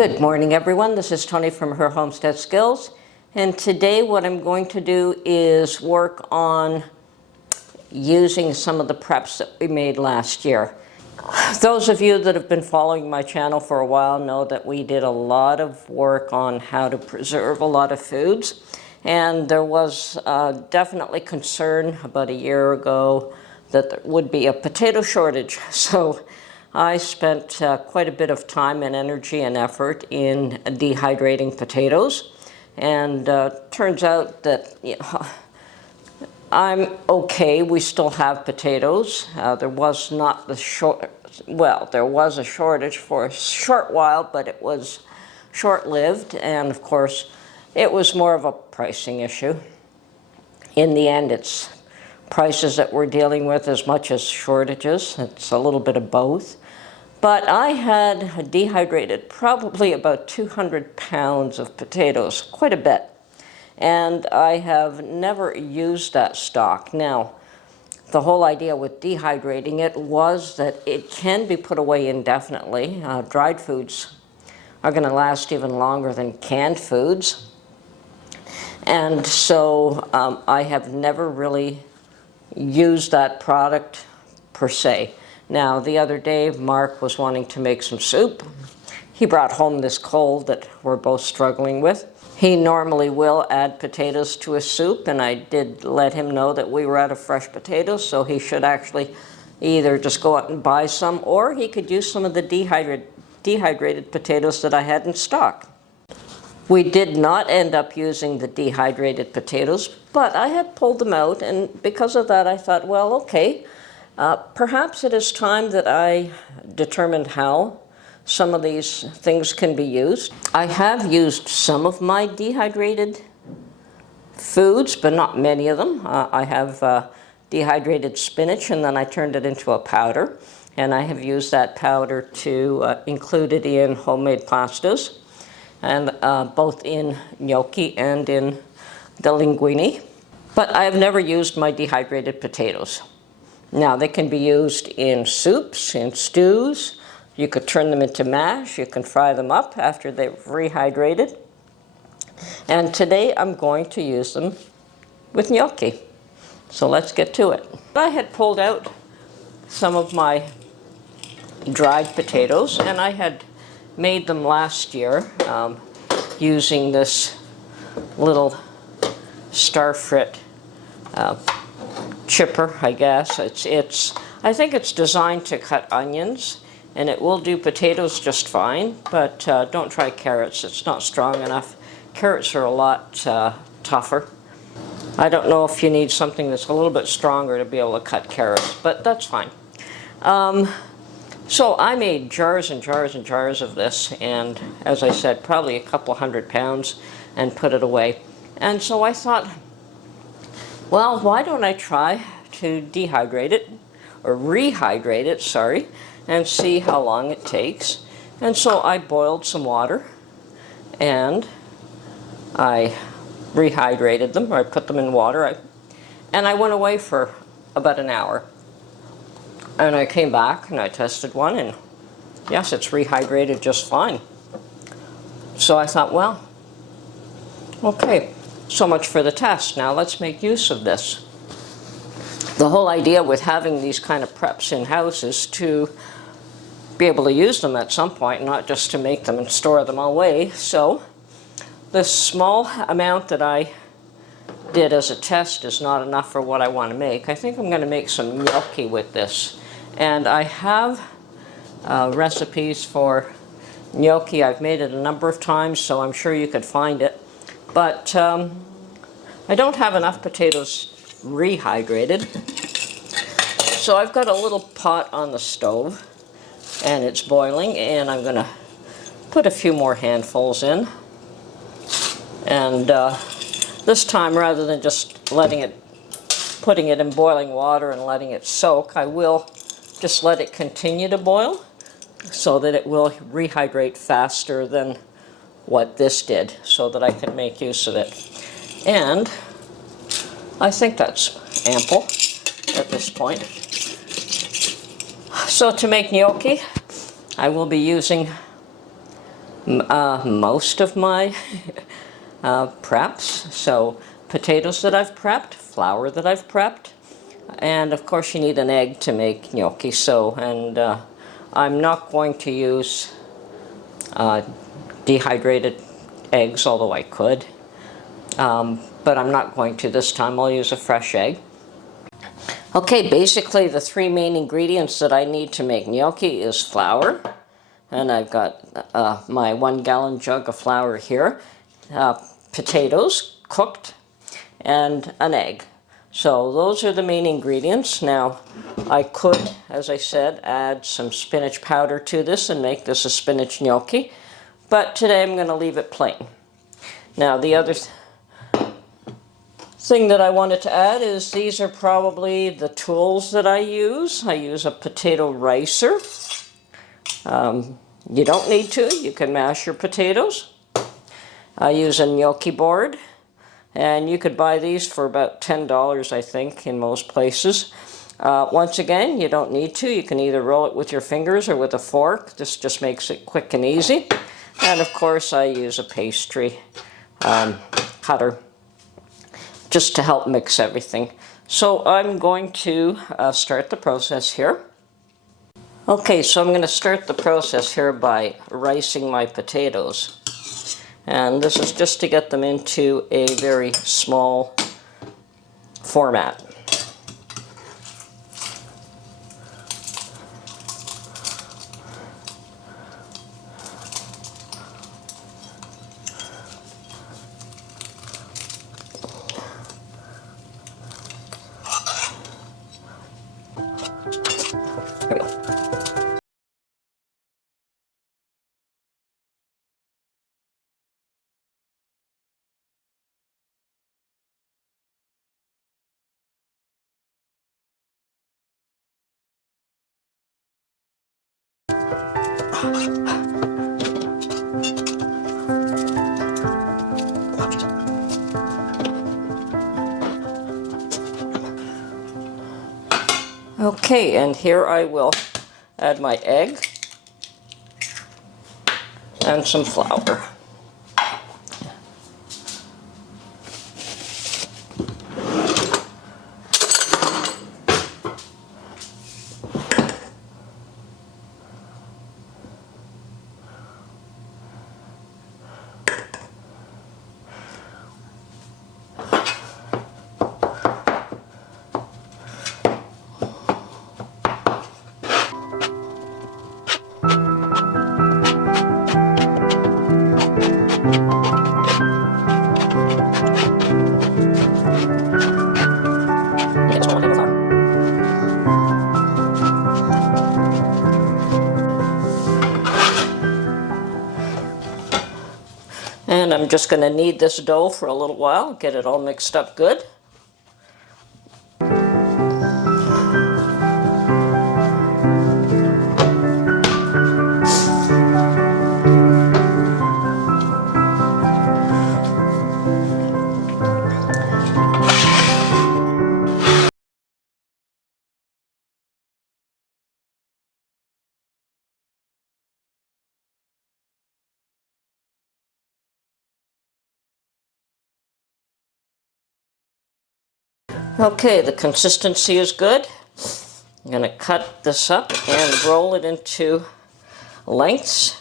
Good morning, everyone. This is Tony from Her Homestead Skills, and today what I'm going to do is work on using some of the preps that we made last year. Those of you that have been following my channel for a while know that we did a lot of work on how to preserve a lot of foods, and there was definitely concern about a year ago that there would be a potato shortage. So I spent quite a bit of time and energy and effort in dehydrating potatoes, and turns out that I'm okay. We still have potatoes. There was not the there was a shortage for a short while, but it was short-lived, and of course it was more of a pricing issue. In the end, it's prices that we're dealing with as much as shortages. It's a little bit of both. But I had dehydrated probably about 200 pounds of potatoes, quite a bit. And I have never used that stock. Now, the whole idea with dehydrating it was that it can be put away indefinitely. Dried foods are going to last even longer than canned foods. And so I have never really used that product per se. Now, the other day, Mark was wanting to make some soup. He brought home this cold that we're both struggling with. He normally will add potatoes to a soup, and I did let him know that we were out of fresh potatoes, so he should actually either just go out and buy some, or he could use some of the dehydrated potatoes that I had in stock. We did not end up using the dehydrated potatoes, but I had pulled them out, and because of that I thought, well, okay, perhaps it is time that I determined how some of these things can be used. I have used some of my dehydrated foods, but not many of them. I have dehydrated spinach, and then I turned it into a powder, and I have used that powder to include it in homemade pastas, and both in gnocchi and in the linguine. But I have never used my dehydrated potatoes. Now, they can be used in soups, in stews. You could turn them into mash. You can fry them up after they've rehydrated. And today I'm going to use them with gnocchi. So let's get to it. I had pulled out some of my dried potatoes, and I had made them last year using this little starfrit chipper, I guess. I think it's designed to cut onions, and it will do potatoes just fine, but don't try carrots. It's not strong enough. Carrots are a lot tougher. I don't know if you need something that's a little bit stronger to be able to cut carrots, but that's fine. So I made jars and jars and jars of this, and as I said, probably a couple 100 pounds, and put it away. And so I thought, well, why don't I try to dehydrate it, or rehydrate it, sorry, and see how long it takes. And so I boiled some water, and I rehydrated them, or I put them in water, and I went away for about an hour. And I came back, and I tested one, and yes, it's rehydrated just fine. So I thought, well, okay. So much for the test. Now let's make use of this. The whole idea with having these kind of preps in-house is to be able to use them at some point, not just to make them and store them away. So this small amount that I did as a test is not enough for what I want to make. I think I'm going to make some gnocchi with this. And I have recipes for gnocchi. I've made it a number of times, so I'm sure you could find it. But I don't have enough potatoes rehydrated. So I've got a little pot on the stove, and it's boiling, and I'm going to put a few more handfuls in. And this time, rather than just putting it in boiling water and letting it soak, I will just let it continue to boil so that it will rehydrate faster than what this did, so that I can make use of it. And I think that's ample at this point. So to make gnocchi, I will be using Most of my preps. So potatoes that I've prepped, flour that I've prepped, and of course you need an egg to make gnocchi. So, and I'm not going to use dehydrated eggs, although I could. But I'm not going to this time. I'll use a fresh egg. Okay, basically the three main ingredients that I need to make gnocchi is flour, and I've got my 1 gallon jug of flour here, potatoes cooked, and an egg. So those are the main ingredients. Now I could, as I said, add some spinach powder to this and make this a spinach gnocchi, but today I'm going to leave it plain. Now the other thing that I wanted to add is these are probably the tools that I use. I use a potato ricer. You don't need to. You can mash your potatoes. I use a gnocchi board, and you could buy these for about $10, I think, in most places. Once again, you don't need to. You can either roll it with your fingers or with a fork. This just makes it quick and easy. And of course, I use a pastry cutter just to help mix everything. So I'm going to start the process here. Okay, so I'm going to start the process here by ricing my potatoes. And this is just to get them into a very small format. There we go. Okay, and here I will add my egg and some flour. Get a small table flour. And I'm just going to knead this dough for a little while, get it all mixed up good. Okay, the consistency is good. I'm going to cut this up and roll it into lengths.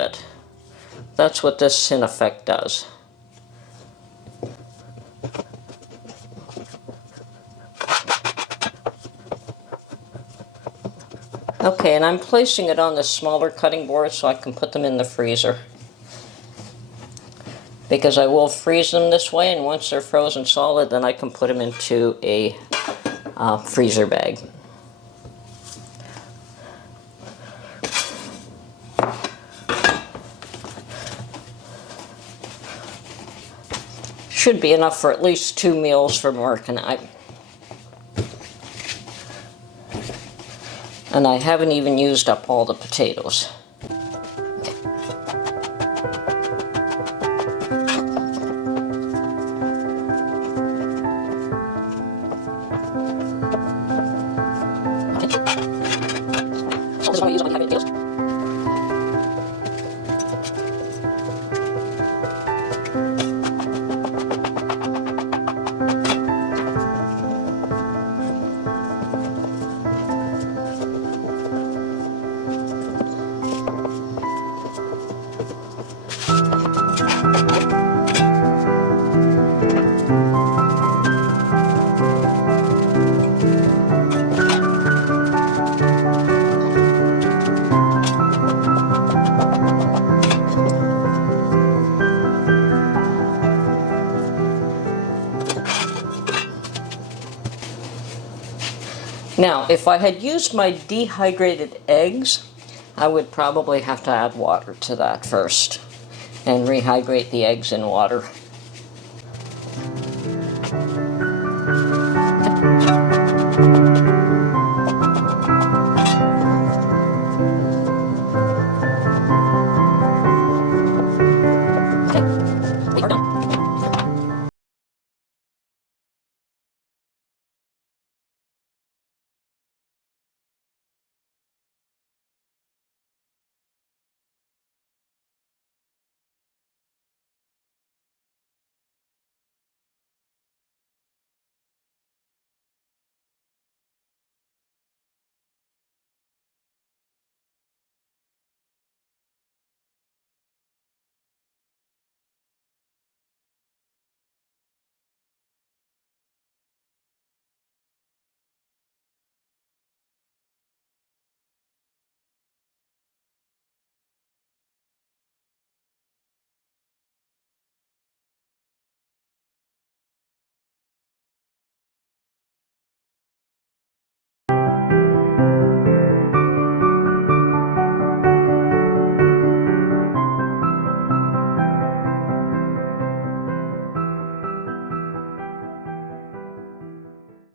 bit. That's what this in effect does. Okay, and I'm placing it on the smaller cutting board so I can put them in the freezer. Because I will freeze them this way, and once they're frozen solid, then I can put them into a freezer bag. Should be enough for at least 2 meals for Mark and I. And I haven't even used up all the potatoes. So this is what I use on my potatoes. Now, if I had used my dehydrated eggs, I would probably have to add water to that first and rehydrate the eggs in water.